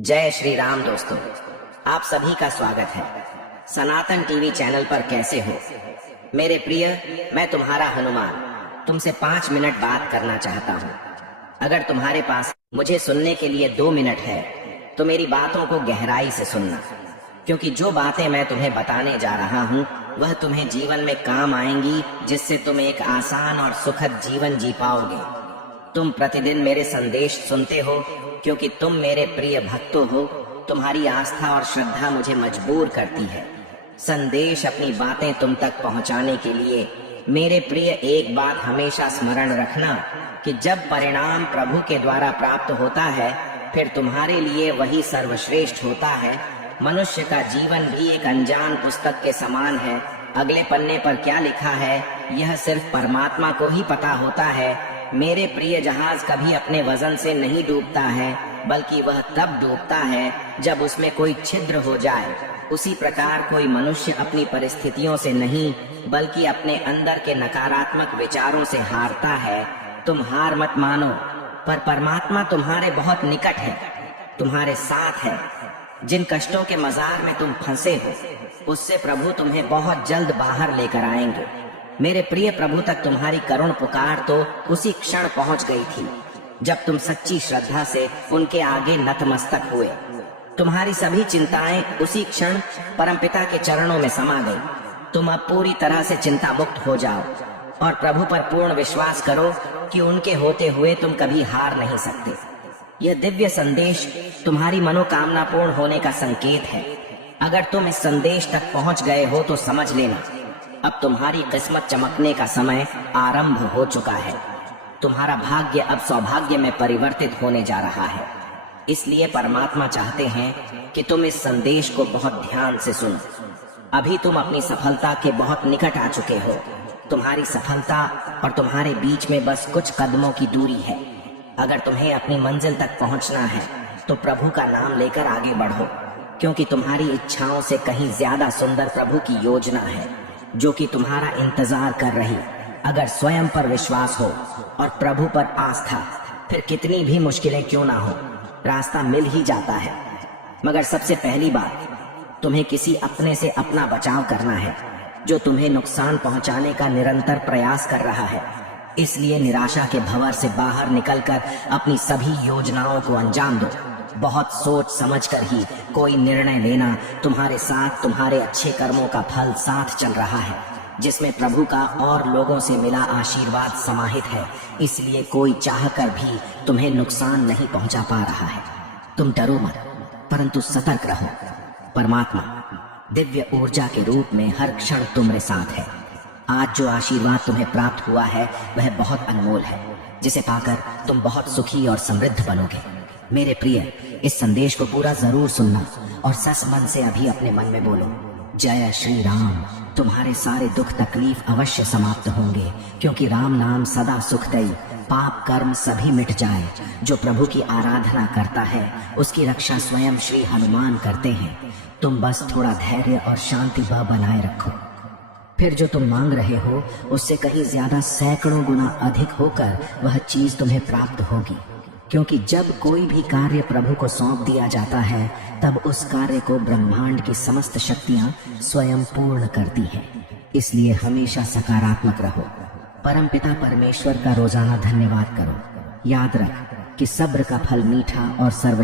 जय श्री राम दोस्तों, आप सभी का स्वागत है सनातन टीवी चैनल पर। कैसे हो मेरे प्रिय? मैं तुम्हारा हनुमान तुमसे 5 मिनट बात करना चाहता हूँ। अगर तुम्हारे पास मुझे सुनने के लिए 2 मिनट है तो मेरी बातों को गहराई से सुनना, क्योंकि जो बातें मैं तुम्हें बताने जा रहा हूँ वह तुम्हें जीवन में काम आएंगी, जिससे तुम एक आसान और सुखद जीवन जी पाओगे। तुम प्रतिदिन मेरे संदेश सुनते हो क्योंकि तुम मेरे प्रिय भक्तों हो। तुम्हारी आस्था और श्रद्धा मुझे मजबूर करती है संदेश अपनी बातें तुम तक पहुंचाने के लिए। मेरे प्रिय, एक बात हमेशा स्मरण रखना कि जब परिणाम प्रभु के द्वारा प्राप्त होता है फिर तुम्हारे लिए वही सर्वश्रेष्ठ होता है। मनुष्य का जीवन भी एक अनजान पुस्तक के समान है। अगले पन्ने पर क्या लिखा है यह सिर्फ परमात्मा को ही पता होता है। मेरे प्रिय, जहाज कभी अपने वजन से नहीं डूबता है, बल्कि वह तब डूबता है जब उसमें कोई छिद्र हो जाए। उसी प्रकार कोई मनुष्य अपनी परिस्थितियों से नहीं बल्कि अपने अंदर के नकारात्मक विचारों से हारता है। तुम हार मत मानो, पर परमात्मा तुम्हारे बहुत निकट है, तुम्हारे साथ है। जिन कष्टों के मजार में तुम फंसे हो उससे प्रभु तुम्हें बहुत जल्द बाहर लेकर आएंगे। मेरे प्रिय, प्रभु तक तुम्हारी करुण पुकार तो उसी क्षण पहुंच गई थी जब तुम सच्ची श्रद्धा से उनके आगे नतमस्तक हुए। तुम्हारी सभी चिंताएं उसी क्षण परमपिता के चरणों में समा गई। तुम अब पूरी तरह से चिंता मुक्त हो जाओ और प्रभु पर पूर्ण विश्वास करो कि उनके होते हुए तुम कभी हार नहीं सकते। यह दिव्य संदेश तुम्हारी मनोकामना पूर्ण होने का संकेत है। अगर तुम इस संदेश तक पहुंच गए हो तो समझ लेना अब तुम्हारी किस्मत चमकने का समय आरंभ हो चुका है। तुम्हारा भाग्य अब सौभाग्य में परिवर्तित होने जा रहा है। इसलिए परमात्मा चाहते हैं कि तुम इस संदेश को बहुत ध्यान से सुनो। अभी तुम अपनी सफलता के बहुत निकट आ चुके हो। तुम्हारी सफलता और तुम्हारे बीच में बस कुछ कदमों की दूरी है। अगर तुम्हें अपनी मंजिल तक पहुंचना है तो प्रभु का नाम लेकर आगे बढ़ो, क्योंकि तुम्हारी इच्छाओं से कहीं ज्यादा सुंदर प्रभु की योजना है जो कि तुम्हारा इंतजार कर रही। अगर स्वयं पर विश्वास हो और प्रभु पर आस्था, फिर कितनी भी मुश्किलें क्यों ना हो, रास्ता मिल ही जाता है। मगर सबसे पहली बात, तुम्हें किसी अपने से अपना बचाव करना है जो तुम्हें नुकसान पहुंचाने का निरंतर प्रयास कर रहा है। इसलिए निराशा के भंवर से बाहर निकलकर अपनी सभी योजनाओं को अंजाम दो। बहुत सोच समझकर ही कोई निर्णय लेना। तुम्हारे साथ तुम्हारे अच्छे कर्मों का फल साथ चल रहा है, जिसमें प्रभु का और लोगों से मिला आशीर्वाद समाहित है। इसलिए कोई चाहकर भी तुम्हें नुकसान नहीं पहुंचा पा रहा है। तुम डरो मत, परंतु सतर्क रहो। परमात्मा दिव्य ऊर्जा के रूप में हर क्षण तुम्हारे साथ है। आज जो आशीर्वाद तुम्हें प्राप्त हुआ है वह बहुत अनमोल है, जिसे पाकर तुम बहुत सुखी और समृद्ध बनोगे। मेरे प्रिय, इस संदेश को पूरा जरूर सुनना और सच मन से अभी अपने मन में बोलो, जय श्री राम। तुम्हारे सारे दुख तकलीफ अवश्य समाप्त होंगे, क्योंकि राम नाम सदा सुखदायी। पाप कर्म सभी मिट जाए। जो प्रभु की आराधना करता है उसकी रक्षा स्वयं श्री हनुमान करते हैं। तुम बस थोड़ा धैर्य और शांति भाव बनाए रखो, फिर जो तुम मांग रहे हो उससे कहीं ज्यादा सैकड़ों गुना अधिक होकर वह चीज तुम्हें प्राप्त होगी। क्योंकि जब कोई भी कार्य प्रभु को सौंप दिया जाता है तब उस कार्य को ब्रह्मांड की समस्त शक्तियां स्वयं पूर्ण करती हैं। इसलिए हमेशा सकारात्मक रहो। परमपिता परमेश्वर का रोजाना धन्यवाद करो। याद रख कि सब्र का फल मीठा और सर्व